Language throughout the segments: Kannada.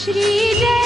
श्री जय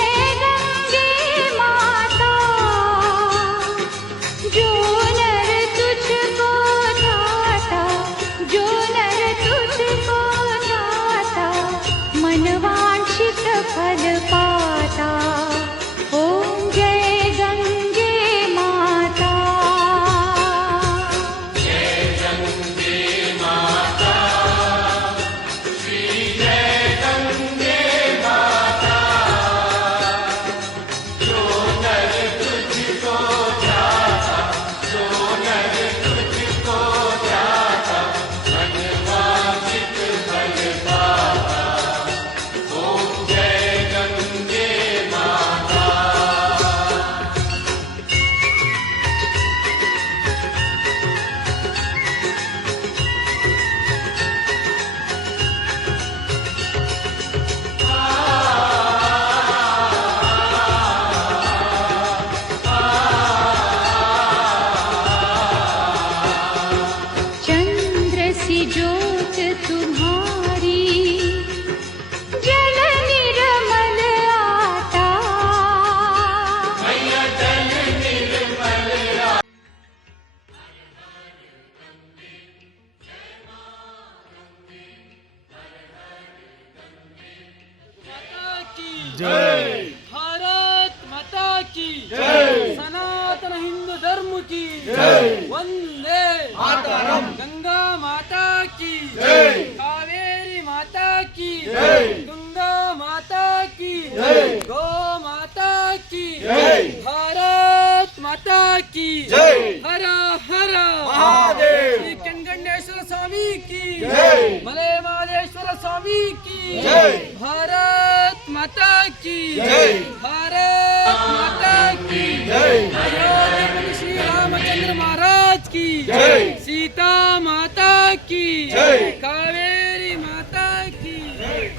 जय। भारत माता की जय। सनातन हिंदू धर्म की जय। वंदे मातरम। गंगा माता की जय। कावेरी माता की जय। गंगा माता की जय। गो माता की जय। भारत माता की जय। हर हर महादेव श्री कंगंडेश्वर स्वामी की जय मले महादेश्वर स्वामी की जय भारत माता की जय भारत माता की जय अयोध्यापति श्री रामचंद्र महाराज की जय सीता माता की जय कावेरी माता की जय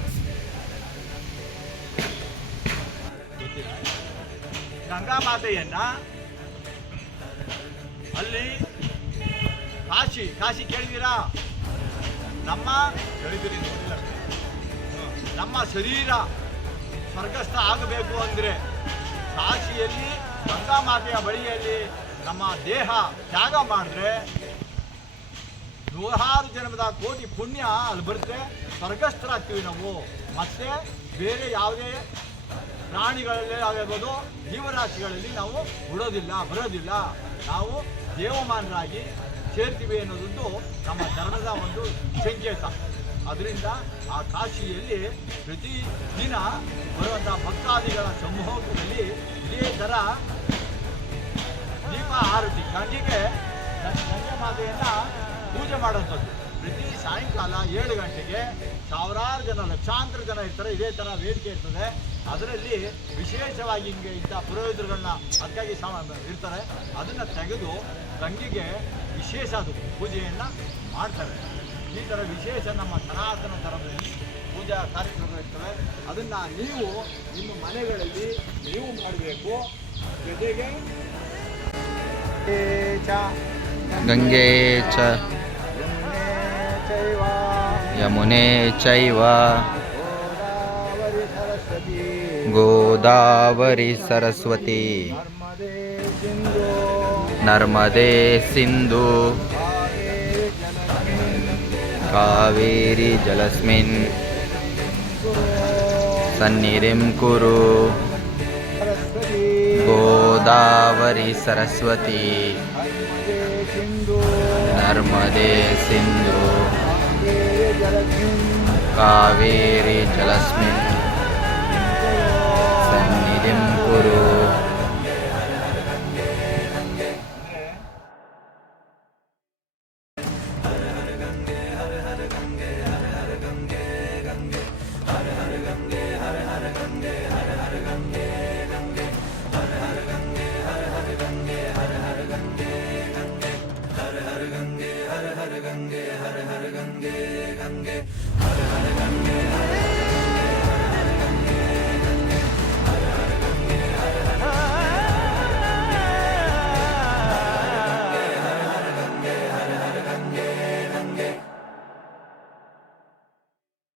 ಗಂಗಾ ಮಾತೆಯನ್ನ ಅಲ್ಲಿ ಕಾಶಿ ಕಾಶಿ ಕೇಳಿದ್ದೀರಾ ನಮ್ಮ ಹೇಳಿದಿರಿ ನೋಡಿಲ್ಲ ನಮ್ಮ ಶರೀರ ಸ್ವರ್ಗಸ್ಥ ಆಗಬೇಕು ಅಂದರೆ ಕಾಶಿಯಲ್ಲಿ ಗಂಗಾ ಮಾತೆಯ ಬಳಿಯಲ್ಲಿ ನಮ್ಮ ದೇಹ ತ್ಯಾಗ ಮಾಡಿದ್ರೆ ನೂರಾರು ಜನ್ಮದ ಕೋಟಿ ಪುಣ್ಯ ಅಲ್ಲಿ ಬರುತ್ತೆ. ಸ್ವರ್ಗಸ್ಥರಾಗ್ತೀವಿ ನಾವು. ಮತ್ತೆ ಬೇರೆ ಯಾವುದೇ ಪ್ರಾಣಿಗಳಲ್ಲಿ ಆಗಿರ್ಬೋದು, ಜೀವರಾಶಿಗಳಲ್ಲಿ ನಾವು ಉಡೋದಿಲ್ಲ ಬರೋದಿಲ್ಲ. ನಾವು ದೇವಮಾನರಾಗಿ ಸೇರ್ತೀವಿ ಅನ್ನೋದೊಂದು ನಮ್ಮ ಧರ್ಮದ ಒಂದು ಸಂಕೇತ. ಅದರಿಂದ ಆ ಕಾಶಿಯಲ್ಲಿ ಪ್ರತಿ ದಿನ ಬರುವಂಥ ಭಕ್ತಾದಿಗಳ ಸಮೂಹದಲ್ಲಿ ಇದೇ ಥರ ದೀಪ ಆರತಿ. ಗಂಗೆಗೆ ಗಂಗೆ ಮಾತೆಯನ್ನ ಪೂಜೆ ಮಾಡುವಂಥದ್ದು. ಪ್ರತಿ ಸಾಯಂಕಾಲ ಏಳು ಗಂಟೆಗೆ ಸಾವಿರಾರು ಜನ, ಲಕ್ಷಾಂತರ ಜನ ಇರ್ತಾರೆ. ಇದೇ ಥರ ವೇದಿಕೆ ಇರ್ತದೆ. ಅದರಲ್ಲಿ ವಿಶೇಷವಾಗಿ ಹಿಂಗೆ ಇಂಥ ಪುರೋಹಿತರುಗಳನ್ನ ಅದಕ್ಕಾಗಿ ಇರ್ತಾರೆ ಅದನ್ನು ತೆಗೆದು ತಂಗಿಗೆ ವಿಶೇಷ ಅದು ಪೂಜೆಯನ್ನು ಮಾಡ್ತಾರೆ. ಈ ಥರ ವಿಶೇಷ ನಮ್ಮ ಸನಾತನ ಧರ್ಮದಲ್ಲಿ ಪೂಜಾ ಕಾರ್ಯಕ್ರಮಗಳು ಇರ್ತವೆ. ಅದನ್ನು ನೀವು ನಿಮ್ಮ ಮನೆಗಳಲ್ಲಿ ನೀವು ಮಾಡಬೇಕು. ಜೊತೆಗೆ ಗಂಗೆ ಚ ಯಮುನೆ ಚೈವ గోదావరి సరస్వతి. నర్మదే సింధు. కావేరి జలస్మిన్. సన్నిధిం కురు. గోదావరి సరస్వతి. నర్మదే సింధు. కావేరి జలస్మిన్. 게